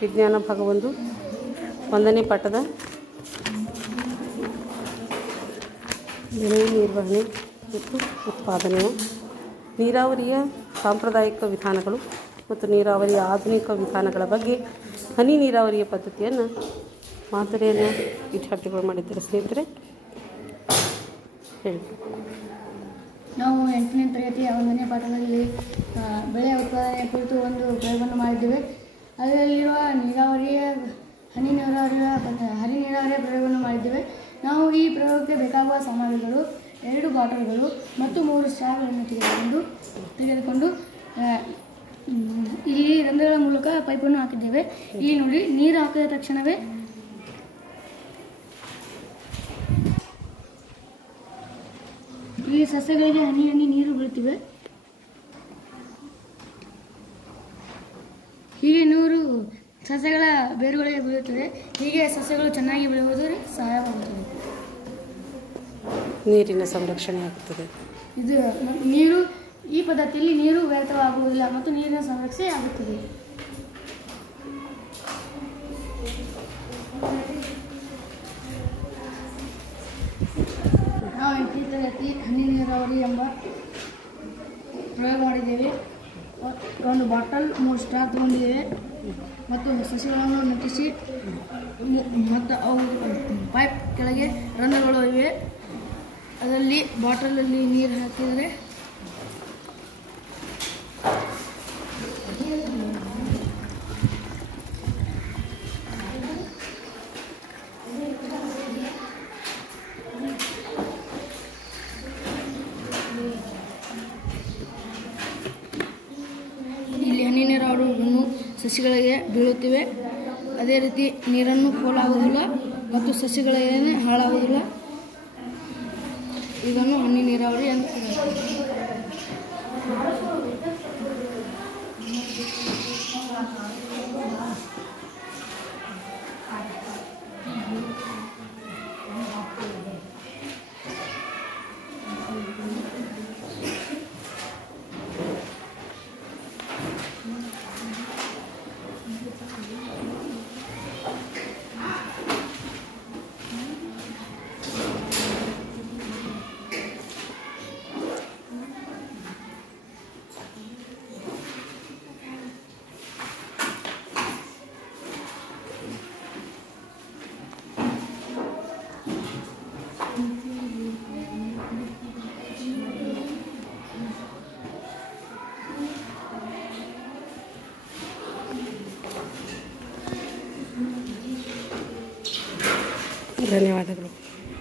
ವಿಜ್ಞಾನ ಭಾಗ 1 ಒಂದನೇ ಪಾಠದ ಬೆಳೆ ನಿರ್ವಹಣೆ ಮತ್ತು ಉತ್ಪಾದನೆಯ ನೀರಾವರಿಯ ಸಾಂಪ್ರದಾಯಿಕ ವಿಧಾನಗಳು ಮತ್ತು ನೀರಾವರಿಯ ಆಧುನಿಕ ವಿಧಾನಗಳ ಬಗ್ಗೆ ಹನಿ ನೀರಾವರಿಯ ಪದ್ಧತಿಯನ್ನು ಮಾದರಿಯನ್ನು ವಿದ್ಯಾರ್ಥಿಗಳು ಮಾಡಿದ್ದಾರೆ. ಸ್ನೇಹಿತರೆ ಹೇಳಿ. ನಾವು 8ನೇ ತರಗತಿಯ 1ನೇ ಪಾಠದಲ್ಲಿ ಬೆಳೆ ಉತ್ಪಾದನೆ ಕುರಿತು ಒಂದು ಪ್ರಯೋಗವನ್ನು ಮಾಡಿದ್ದೇವೆ. ಅದರಲ್ಲಿರುವ ಹನಿ ನೀರಾವರಿಯ ಪ್ರಯೋಗವನ್ನು ಮಾಡಿದ್ದೇವೆ. ನಾವು ಈ ಪ್ರಯೋಗಕ್ಕೆ ಬೇಕಾಗುವ ಸಾಮಗ್ರಿಗಳು 2 ಬಾಟಲ್ಗಳು ಮತ್ತು 3 ಸ್ಟ್ರಾಗಳನ್ನು ತೆಗೆದುಕೊಂಡು ಇಲ್ಲಿ ರಂಧ್ರಗಳ ಮೂಲಕ ಪೈಪನ್ನು ಹಾಕಿದ್ದೇವೆ. ಇಲ್ಲಿ ನೋಡಿ, ನೀರು ಹಾಕಿದ ತಕ್ಷಣವೇ ಈ ಸಸ್ಯಗಳಿಗೆ ಹನಿ ನೀರು ಬೀಳುತ್ತಿವೆ. ಹೀಗೆ ನೀರು ಸಸ್ಯಗಳ ಬೇರುಗಳಿಗೆ ಬೀಳುತ್ತದೆ. ಹೀಗೆ ಸಸ್ಯಗಳು ಚೆನ್ನಾಗಿ ಬೆಳೆಯುವುದು ಸಹಾಯವಾಗುತ್ತದೆ. ನೀರಿನ ಸಂರಕ್ಷಣೆ ಆಗುತ್ತದೆ. ಈ ಪದ್ಧತಿಯಲ್ಲಿ ನೀರು ವ್ಯರ್ಥವಾಗುವುದಿಲ್ಲ ಮತ್ತು ನೀರಿನ ಸಂರಕ್ಷಣೆ ಆಗುತ್ತದೆ. ನಾವು 8ನೇ ತರಗತಿ ಹನಿ ನೀರಾವರಿ ಎಂಬ ಪ್ರಯೋಗ ಮಾಡಿದ್ದೇವೆ. ಒಂದು ಬಾಟಲ್ 3 ಸ್ಟ್ರಾ ತಗೊಂಡಿದ್ದೇವೆ ಮತ್ತು ಸಸ್ಯಗಳನ್ನು ನೆಟ್ಟಿಸಿ ಮತ್ತು ಅವು ಪೈಪ್ ಕೆಳಗೆ ರಂಧ್ರಗಳು ಇವೆ. ಅದರಲ್ಲಿ ಬಾಟಲಲ್ಲಿ ನೀರು ಹಾಕಿದರೆ ಇಲ್ಲಿ ಹನಿ ನೀರಾವರಿಯನ್ನು ಸಸ್ಯಗಳಿಗೆ ಬೀಳುತ್ತಿವೆ. ಅದೇ ರೀತಿ ನೀರನ್ನು ಪೋಲಾಗುವುದಿಲ್ಲ ಮತ್ತು ಸಸ್ಯಗಳಿಗೆ ಹಾಳಾಗುವುದಿಲ್ಲ. ಇದನ್ನು ಹನಿ ನೀರಾವರಿ ಅಂತ ಕರೆಯುತ್ತಾರೆ. ಧನ್ಯವಾದಗಳು.